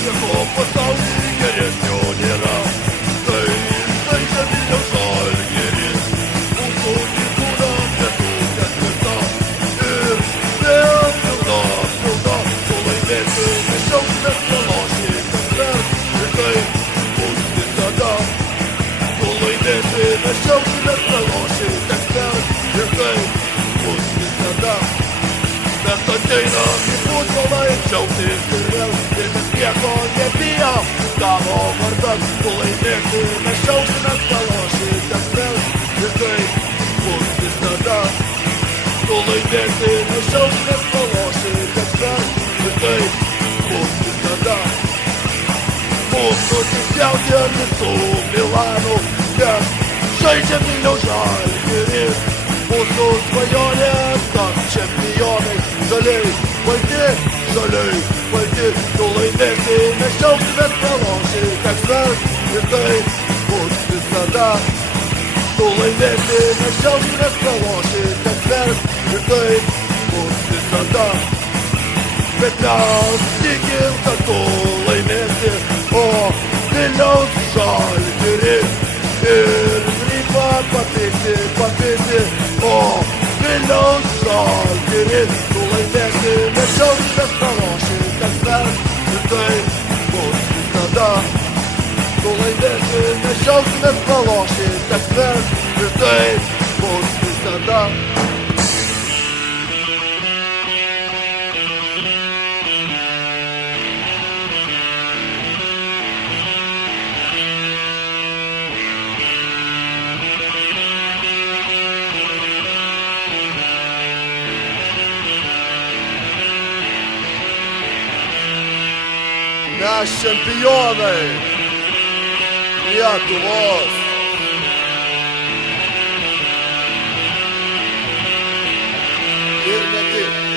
nieko pasaulyje geresnio nėra. Tai žaidžia Vilniaus Žalgiris, mūsų gyvūna pietų ketvirta. Ir vėl pilna, tu laimėsi, nešiausimės praloši kasmet. Ir taip bus visada. Tu laimėsi, nešiausimės praloši kasmet. Ir taip bus visada. Mes ateinam į futbolą ir džiaugtis ir vėl. Ir mes nieko nebijom, tavo vardas. Tu laimėsi, mes džiaugsimės praloši kasmet. Ir taip bus visada. Tu laimėsi, mes džiaugsimės praloši kasmet. Ir taip bus visada. Mums nusispjauti ant visų Milanų, nes žaidžia Vilniaus Žalgiris. Mūsų svajonė taps čempionai. Žaliai, balti, tu laimėsi, mes džiaugsimės praloši kasmet. Ir taip bus visada. Tu laimėsi, mes džiaugsimės praloši kasmet. Ir taip bus visada. Bet mes tikim, kad tu laimėsi, o Vilniaus Žalgiris. Ir rytą papirti, o Vilniaus Žalgiris. Tu laimėsi, mes džiaugsimės praloši kasmet. Ir taip bus visada. Tu laimėsi, mes džiaugsimės praloši kasmet. Ir taip bus visada. Mes čempionai Lietuvos. Ir ne tik.